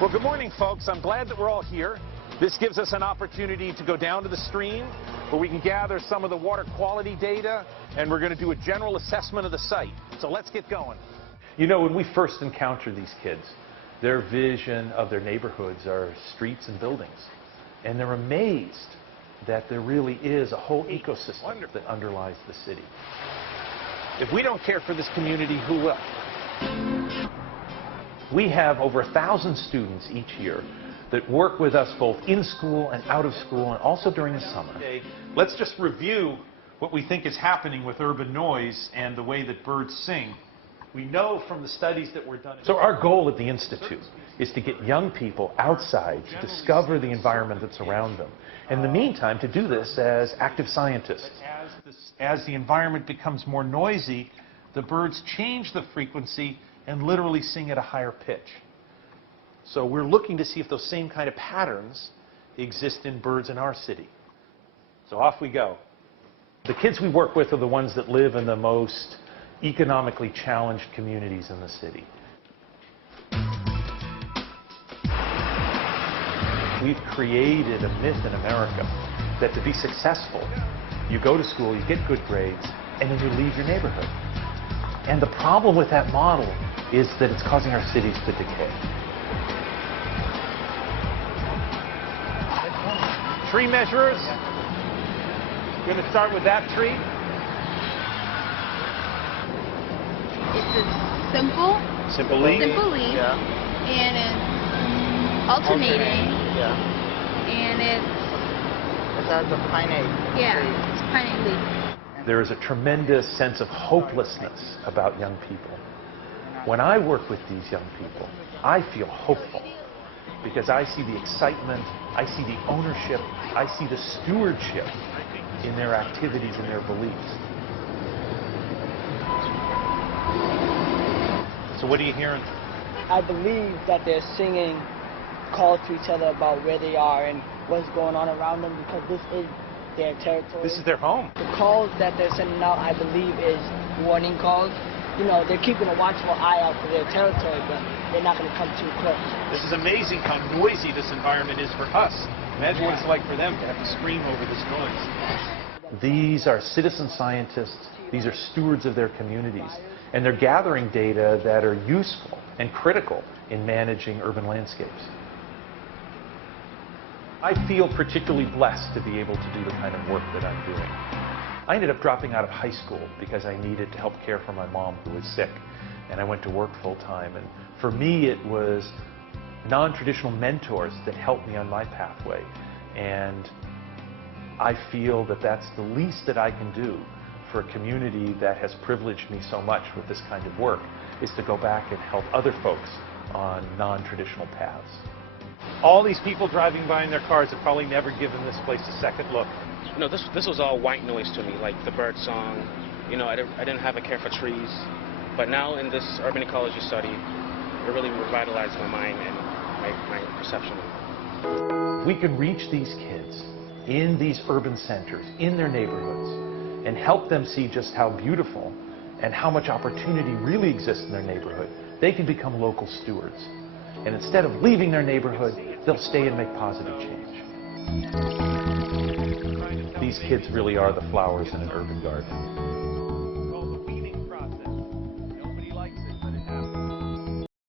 Well, good morning, folks. I'm glad that we're all here. This gives us an opportunity to go down to the stream where we can gather some of the water quality data, and we're going to do a general assessment of the site. So let's get going. You know, when we first encounter these kids, their vision of their neighborhoods are streets and buildings. And they're amazed that there really is a whole ecosystem that underlies the city. If we don't care for this community, who will? We have over 1,000 students each year that work with us both in school and out of school, and also during the summer. Let's just review what we think is happening with urban noise and the way that birds sing. We know from the studies that were done. So our goal at the Institute is to get young people outside to discover the environment that's around them. In the meantime, to do this as active scientists. As the environment becomes more noisy, the birds change the frequency and literally sing at a higher pitch. So we're looking to see if those same kind of patterns exist in birds in our city. So off we go. The kids we work with are the ones that live in the most economically challenged communities in the city. We've created a myth in America that to be successful, you go to school, you get good grades, and then you leave your neighborhood. And the problem with that model is that it's causing our cities to decay. Tree measurers. Going to start with that tree. It's a simple leaf. Yeah. And it's alternating. Yeah. And That's a pineate. Yeah, it's pineate leaf. There is a tremendous sense of hopelessness about young people. When I work with these young people, I feel hopeful because I see the excitement, I see the ownership, I see the stewardship in their activities and their beliefs. So what are you hearing? I believe that they're singing calls to each other about where they are and what's going on around them, because this is their territory. This is their home. The calls that they're sending out, I believe, is warning calls. You know, they're keeping a watchful eye out for their territory, but they're not going to come too close. This is amazing how noisy this environment is for us. Imagine what it's like for them to have to scream over this noise. These are citizen scientists. These are stewards of their communities. And they're gathering data that are useful and critical in managing urban landscapes. I feel particularly blessed to be able to do the kind of work that I'm doing. I ended up dropping out of high school because I needed to help care for my mom who was sick, and I went to work full-time. And for me, it was non-traditional mentors that helped me on my pathway. And I feel that that's the least that I can do for a community that has privileged me so much with this kind of work, is to go back and help other folks on non-traditional paths. All these people driving by in their cars have probably never given this place a second look. No, this was all white noise to me, like the bird song. You know, I didn't have a care for trees. But now in this urban ecology study, it really revitalized my mind and my perception. We can reach these kids in these urban centers, in their neighborhoods, and help them see just how beautiful and how much opportunity really exists in their neighborhood. They can become local stewards. And instead of leaving their neighborhood, they'll stay and make positive change. These kids really are the flowers in an urban garden.